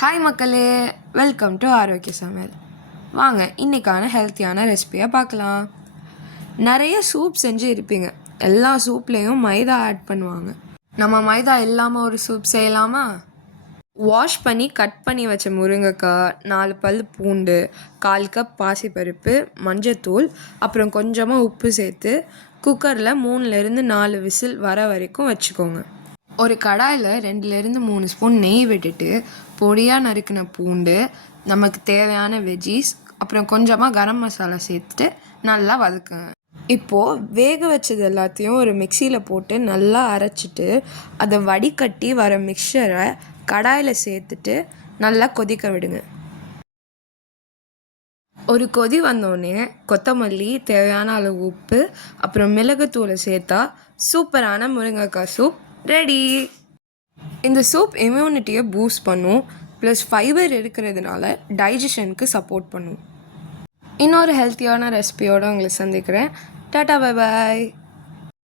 Hi மக்களே, welcome to ஆரோக்கிய சமையல். வாங்க இன்றைக்கான ஹெல்த்தியான ரெசிபியை பார்க்கலாம். நிறைய சூப் செஞ்சு இருப்பீங்க. எல்லா சூப்லேயும் மைதா ஆட் பண்ணுவாங்க. நம்ம மைதா இல்லாமல் ஒரு சூப் செய்யலாமா? வாஷ் பண்ணி கட் பண்ணி வச்ச முருங்கைக்காய், 4 பல் பூண்டு, 1/4 கப் பாசிப்பருப்பு, மஞ்சத்தூள், அப்புறம் கொஞ்சமாக உப்பு சேர்த்து குக்கரில் 3லேருந்து 4 விசில் வர வரைக்கும் வச்சுக்கோங்க. ஒரு கடாயில் 2லேருந்து 3 ஸ்பூன் நெய் விட்டுட்டு பொடியாக நறுக்கின பூண்டு, நமக்கு தேவையான வெஜ்ஜீஸ், அப்புறம் கொஞ்சமாக கரம் மசாலா சேர்த்துட்டு நல்லா வதக்குங்க. இப்போது வேக வச்சது எல்லாத்தையும் ஒரு மிக்சியில் போட்டு நல்லா அரைச்சிட்டு அதை வடிகட்டி வர மிக்சரை கடாயில் சேர்த்துட்டு நல்லா கொதிக்க விடுங்க. ஒரு கொதி வந்தோடனே கொத்தமல்லி, தேவையான அளவு உப்பு, அப்புறம் மிளகுத்தூளை சேர்த்தா சூப்பரான முருங்கைக்காய் சூப் ரெடி. இந்த சூப் இம்யூனிட்டியை பூஸ்ட் பண்ணும், ப்ளஸ் ஃபைபர் இருக்கிறதுனால டைஜஷனுக்கு சப்போர்ட் பண்ணும். இன்னொரு ஹெல்த்தியான ரெசிபியோடு உங்களை சந்திக்கிறேன். Tata, bye bye.